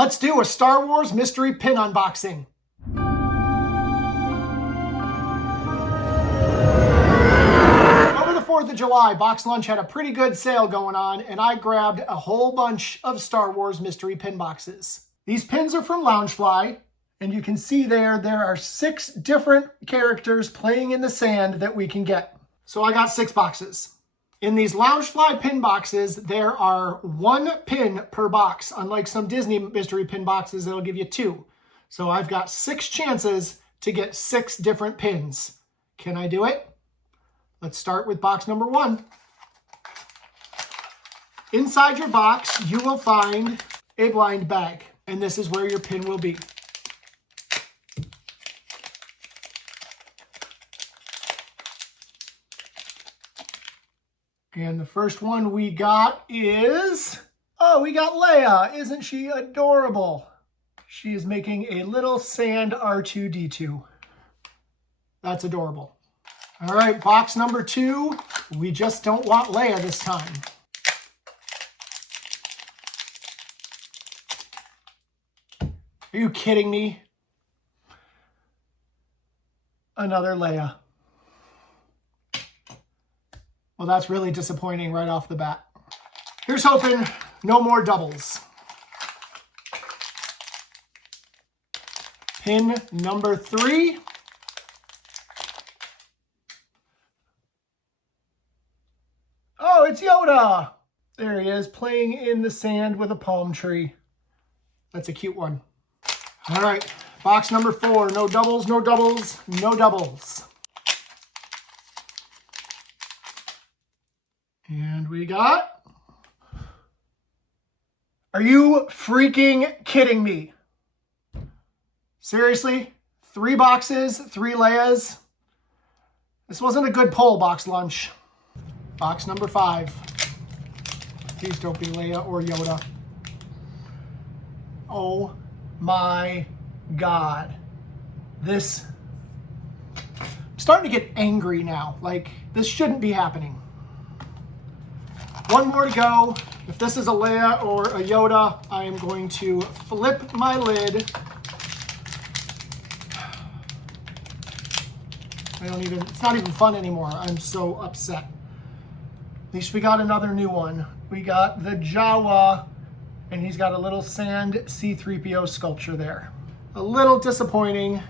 Let's do a Star Wars mystery pin unboxing. Over the 4th of July, Box Lunch had a pretty good sale going on, and I grabbed a whole bunch of Star Wars mystery pin boxes. These pins are from Loungefly, and you can see there are 6 different characters playing in the sand that we can get. So I got 6 boxes. In these Loungefly pin boxes, there are 1 pin per box. Unlike some Disney mystery pin boxes, it'll give you 2. So I've got 6 chances to get 6 different pins. Can I do it? Let's start with box number 1. Inside your box, you will find a blind bag, and this is where your pin will be. And the first one we got is, oh, we got Leia. Isn't she adorable? She is making a little sand R2-D2. That's adorable. All right, box number 2. We just don't want Leia this time. Are you kidding me? Another Leia. Well, that's really disappointing right off the bat. Here's hoping no more doubles. Pin number 3. Oh, it's Yoda. There he is, playing in the sand with a palm tree. That's a cute one. All right, box number 4. No doubles, no doubles, no doubles. And we got, are you freaking kidding me? Seriously? 3 boxes, 3 Leias? This wasn't a good pull, Box Lunch. Box number 5. Please don't be Leia or Yoda. Oh my God. I'm starting to get angry now. Like, this shouldn't be happening. 1 more to go. If this is a Leia or a Yoda, I am going to flip my lid. It's not even fun anymore. I'm so upset. At least we got another new one. We got the Jawa, and he's got a little sand C-3PO sculpture there. A little disappointing.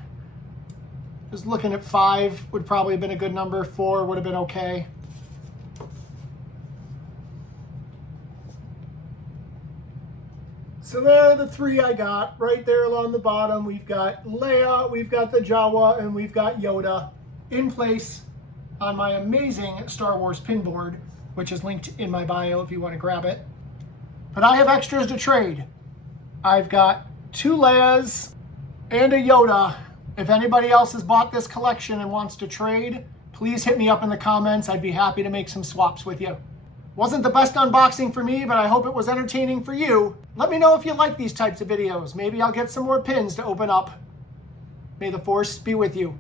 Just looking at 5 would probably have been a good number. 4 would have been okay. So there are the 3 I got. Right there along the bottom, we've got Leia, we've got the Jawa, and we've got Yoda in place on my amazing Star Wars pin board, which is linked in my bio if you want to grab it. But I have extras to trade. I've got 2 Leias and a Yoda. If anybody else has bought this collection and wants to trade, please hit me up in the comments. I'd be happy to make some swaps with you. Wasn't the best unboxing for me, but I hope it was entertaining for you. Let me know if you like these types of videos. Maybe I'll get some more pins to open up. May the Force be with you.